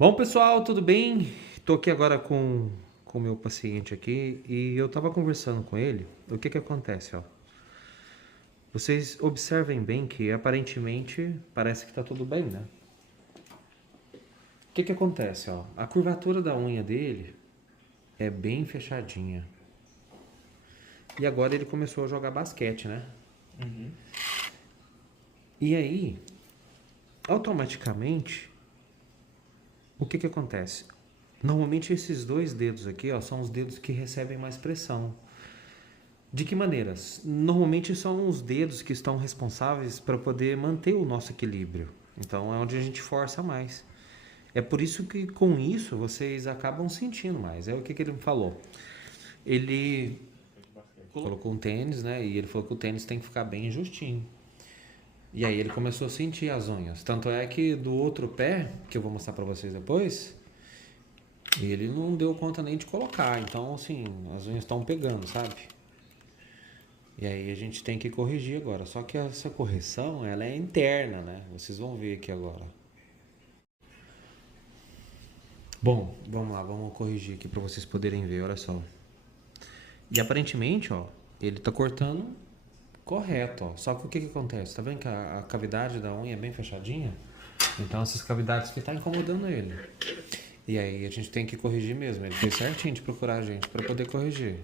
Bom, pessoal, tudo bem? Estou aqui agora com o meu paciente aqui e eu estava conversando com ele. O que que acontece, ó? Vocês observem bem que aparentemente parece que está tudo bem, né? O que que acontece, ó? A curvatura da unha dele é bem fechadinha. E agora ele começou a jogar basquete, né? E aí, automaticamente, o que que acontece? Normalmente esses dois dedos aqui, ó, são os dedos que recebem mais pressão. De que maneiras? Normalmente são os dedos que estão responsáveis para poder manter o nosso equilíbrio. Então é onde a gente força mais. É por isso que com isso vocês acabam sentindo mais. É o que ele me falou. Ele colocou um tênis, né? E ele falou que o tênis tem que ficar bem justinho. E aí ele começou a sentir as unhas. Tanto é que do outro pé, que eu vou mostrar para vocês depois, ele não deu conta nem de colocar. Então, assim, as unhas estão pegando, sabe? E aí a gente tem que corrigir agora. Só que essa correção, ela é interna, né? Vocês vão ver aqui agora. Bom, vamos lá, vamos corrigir aqui para vocês poderem ver, olha só. E aparentemente, ó, ele tá cortando correto, ó. Só que o que que acontece? Tá vendo que a cavidade da unha é bem fechadinha? Então essas cavidades que tá incomodando ele. E aí a gente tem que corrigir mesmo. Ele fez certinho de procurar a gente para poder corrigir.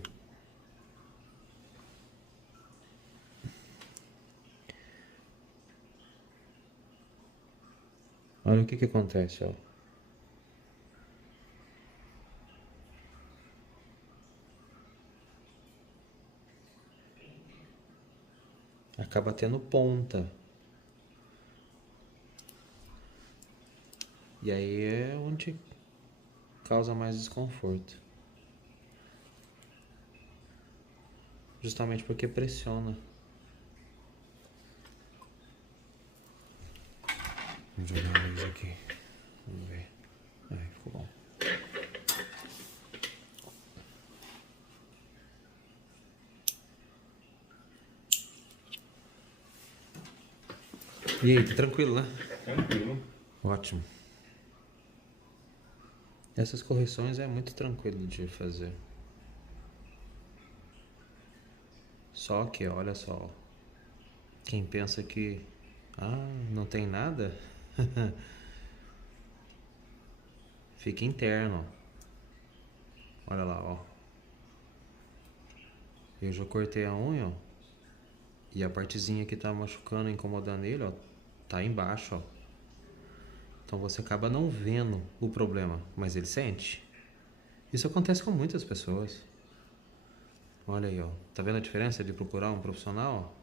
Olha o que que acontece, ó. Acaba tendo ponta. E aí é onde causa mais desconforto. Justamente porque pressiona. Vamos jogar a luz aqui. Vamos ver. Aí, ficou bom. E aí, tá tranquilo, né? Tranquilo. Ótimo. Essas correções é muito tranquilo de fazer. Só que, olha só. Quem pensa que... Ah, não tem nada? Fica interno. Olha lá, ó. Eu já cortei a unha, ó. E a partezinha que tá machucando, incomodando ele, ó, tá embaixo, ó. Então você acaba não vendo o problema, mas ele sente. Isso acontece com muitas pessoas. Olha aí, ó. Tá vendo a diferença de procurar um profissional?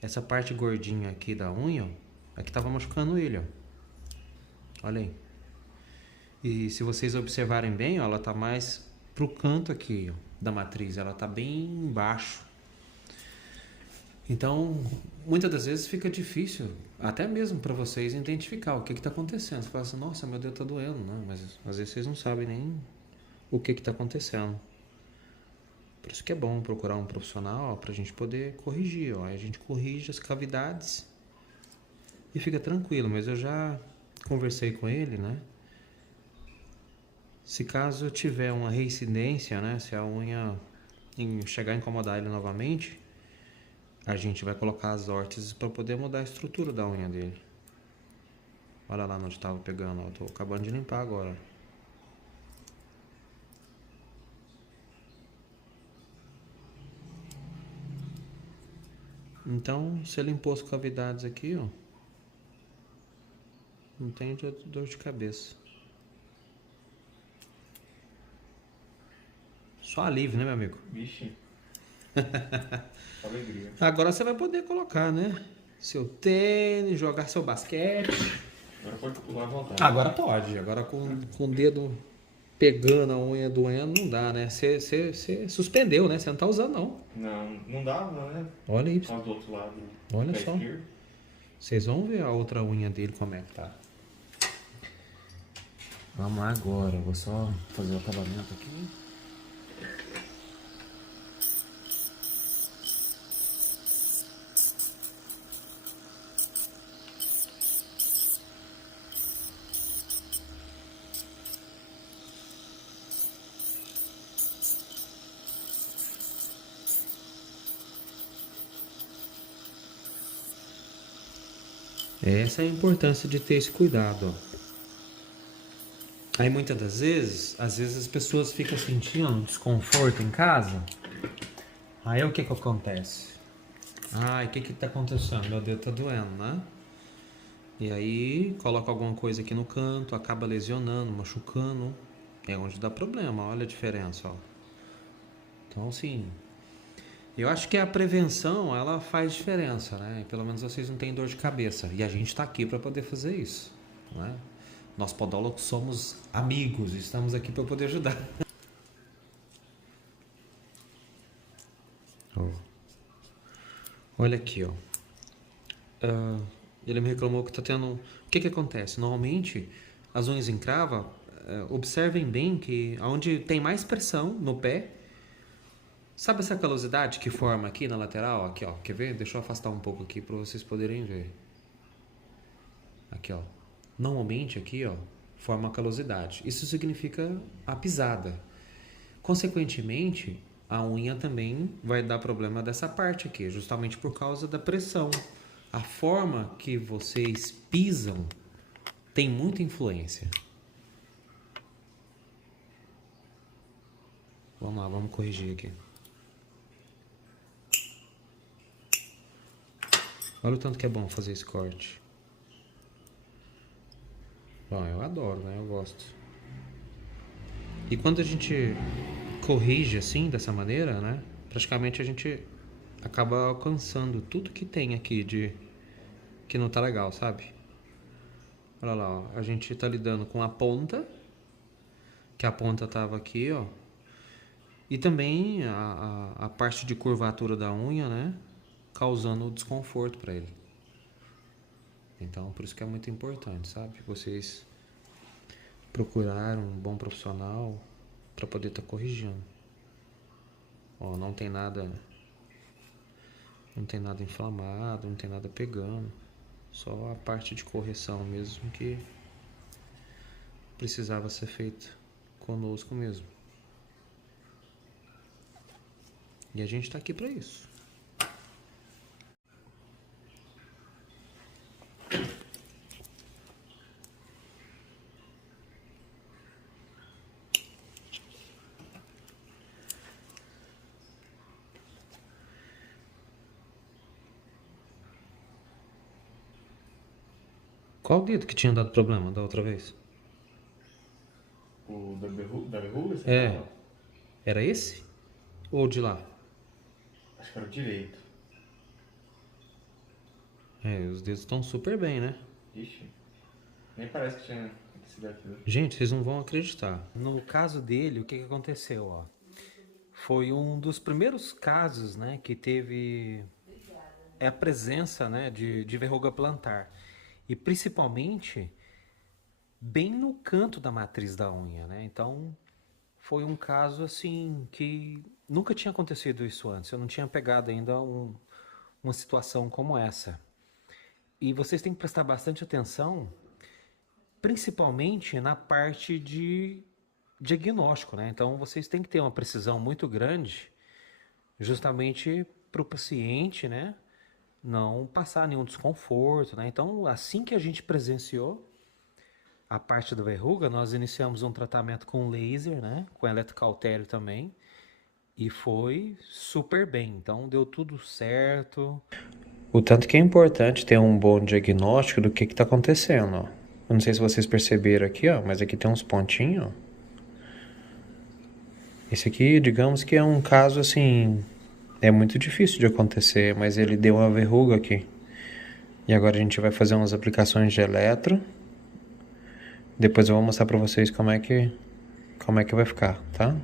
Essa parte gordinha aqui da unha, ó, é que tava machucando ele, ó. Olha aí. E se vocês observarem bem, ó, ela tá mais pro canto aqui, ó, da matriz. Ela tá bem embaixo. Então, muitas das vezes fica difícil, até mesmo para vocês identificar o que está acontecendo. Você fala assim, nossa, meu dedo está doendo, não, mas às vezes vocês não sabem nem o que está acontecendo. Por isso que é bom procurar um profissional para a gente poder corrigir. Ó. A gente corrige as cavidades e fica tranquilo, mas eu já conversei com ele, né? Se caso tiver uma reincidência, né? Se a unha chegar a incomodar ele novamente, a gente vai colocar as órteses para poder mudar a estrutura da unha dele. Olha lá onde estava pegando, ó. Tô acabando de limpar agora. Então, você limpou as cavidades aqui, ó. Não tem dor de cabeça. Só alívio, né, meu amigo? Vixe. Alegria. Agora você vai poder colocar, né? Seu tênis, jogar seu basquete. Agora pode pular à vontade. Agora pode. Agora com o dedo pegando a unha doendo, não dá, né? Você suspendeu, né? Você não tá usando, não. Não, não dava, né? Olha aí. Por causa do outro lado. Olha Pé só. esquerdo. Vocês vão ver a outra unha dele como é que tá. Vamos lá agora. Eu vou só fazer o acabamento aqui. Essa é a importância de ter esse cuidado, ó. Aí muitas das vezes, as pessoas ficam sentindo um desconforto em casa. Aí o que que acontece? Ai, o que que tá acontecendo? Meu dedo tá doendo, né? E aí coloca alguma coisa aqui no canto, acaba lesionando, machucando. É onde dá problema, olha a diferença, ó. Então assim, eu acho que a prevenção, ela faz diferença, né? Pelo menos vocês não têm dor de cabeça. E a gente tá aqui para poder fazer isso, né? Nós podólogos somos amigos, estamos aqui para poder ajudar. Ó. Olha aqui, ó. Ele me reclamou que tá tendo... O que que acontece? Normalmente, as unhas em cravo, observem bem que onde tem mais pressão no pé, sabe essa calosidade que forma aqui na lateral? Aqui, ó. Quer ver? Deixa eu afastar um pouco aqui para vocês poderem ver. Aqui, ó. Normalmente aqui, ó, forma a calosidade. Isso significa a pisada. Consequentemente, a unha também vai dar problema dessa parte aqui, justamente por causa da pressão. A forma que vocês pisam tem muita influência. Vamos lá, vamos corrigir aqui. Olha o tanto que é bom fazer esse corte. Bom, eu adoro, né? Eu gosto. E quando a gente corrige assim, dessa maneira, né? Praticamente a gente acaba alcançando tudo que tem aqui de que não tá legal, sabe? Olha lá, ó. A gente tá lidando com a ponta, que a ponta tava aqui, ó. E também a parte de curvatura da unha, né? Causando desconforto para ele. Então, por isso que é muito importante, sabe? Vocês procurar um bom profissional para poder estar corrigindo. Ó, não tem nada inflamado, não tem nada pegando. Só a parte de correção mesmo que precisava ser feito conosco mesmo. E a gente tá aqui para isso. Qual dedo que tinha dado problema da outra vez? O da verruga, você É. fala? Era esse? Ou de lá? Acho que era o direito. É, os dedos estão super bem, né? Ixi, nem parece que tinha acontecido aquilo. Gente, vocês não vão acreditar. No caso dele, o que que aconteceu, ó? Foi um dos primeiros casos, né, que teve a presença, né, de verruga plantar. E principalmente bem no canto da matriz da unha, né? Então, foi um caso assim que nunca tinha acontecido isso antes. Eu não tinha pegado ainda uma situação como essa. E vocês têm que prestar bastante atenção, principalmente na parte de diagnóstico, né? Então, vocês têm que ter uma precisão muito grande, justamente para o paciente, né, não passar nenhum desconforto, né? Então, assim que a gente presenciou a parte da verruga, nós iniciamos um tratamento com laser, né, com eletrocautério também, e foi super bem. Então, deu tudo certo. O tanto que é importante ter um bom diagnóstico do que está acontecendo, ó. Eu não sei se vocês perceberam aqui, ó, mas aqui tem uns pontinhos, ó. Esse aqui, digamos que é um caso assim, é muito difícil de acontecer, mas ele deu uma verruga aqui. E agora a gente vai fazer umas aplicações de eletro. Depois eu vou mostrar pra vocês como é que vai ficar, tá?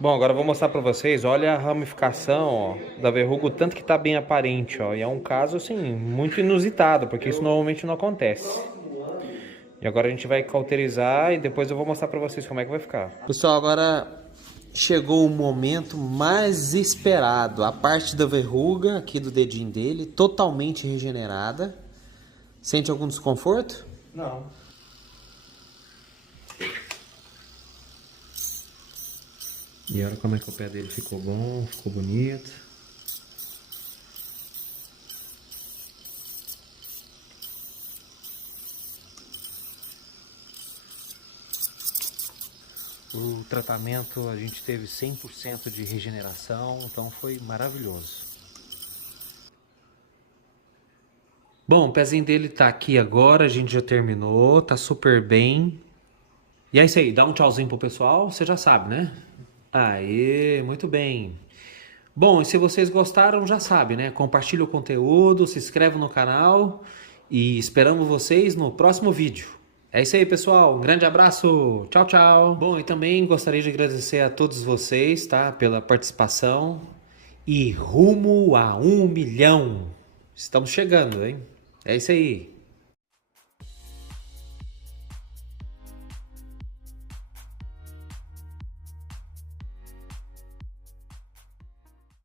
Bom, agora eu vou mostrar pra vocês, olha a ramificação, ó, da verruga, o tanto que tá bem aparente, ó. E é um caso, assim, muito inusitado, porque isso normalmente não acontece. E agora a gente vai cauterizar e depois eu vou mostrar pra vocês como é que vai ficar. Pessoal, agora chegou o momento mais esperado. A parte da verruga aqui do dedinho dele, totalmente regenerada, Sente algum desconforto? Não. E olha como é que o pé dele ficou bom, ficou bonito. O tratamento a gente teve 100% de regeneração, então foi maravilhoso. Bom, o pezinho dele tá aqui agora, a gente já terminou, tá super bem. E é isso aí, dá um tchauzinho pro pessoal, você já sabe, né? Aê, muito bem. Bom, e se vocês gostaram, já sabe, né? Compartilha o conteúdo, se inscreve no canal e esperamos vocês no próximo vídeo. É isso aí, pessoal. Um grande abraço. Tchau, tchau. Bom, e também gostaria de agradecer a todos vocês, tá? Pela participação. E rumo a 1 milhão. Estamos chegando, hein? É isso aí.